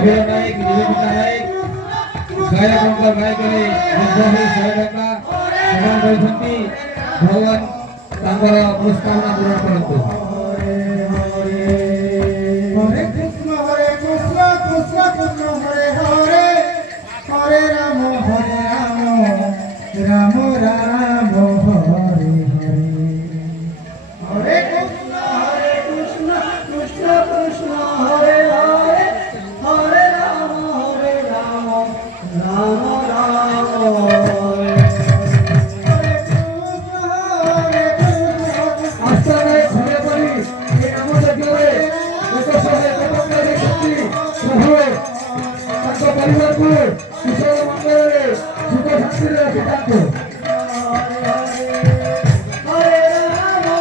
ଅଭିର ନାୟକ ନିବେଦିତା ନାୟକ ଗାୟକଙ୍କ ଗାୟକରେ ନିର୍ଭୟ ଶହେ ଟଙ୍କା ପ୍ରଦାନ କରିଛନ୍ତି। ଭଗବାନ ତାଙ୍କର ମନସ୍କାମନା ପୂରଣ କରନ୍ତୁ। हरे कृष्ण कृष्ण कृष्ण हरे हरे हरे राम राम राम हरे हरे हरे कृष्ण कृष्ण कृष्ण हरे हरे हरे राम राम राम हरे আস্থায় ঘরে পড়ি এই আমাদের জোরে লোকসভায় প্রবন্ধের শক্তি প্রভু তাଙ୍କ ପରିବାରକୁ କୁଶଳ ମଙ୍ଗଳରେ ସୁଖ ଶାନ୍ତିରେ ରଖିଥାନ୍ତୁ।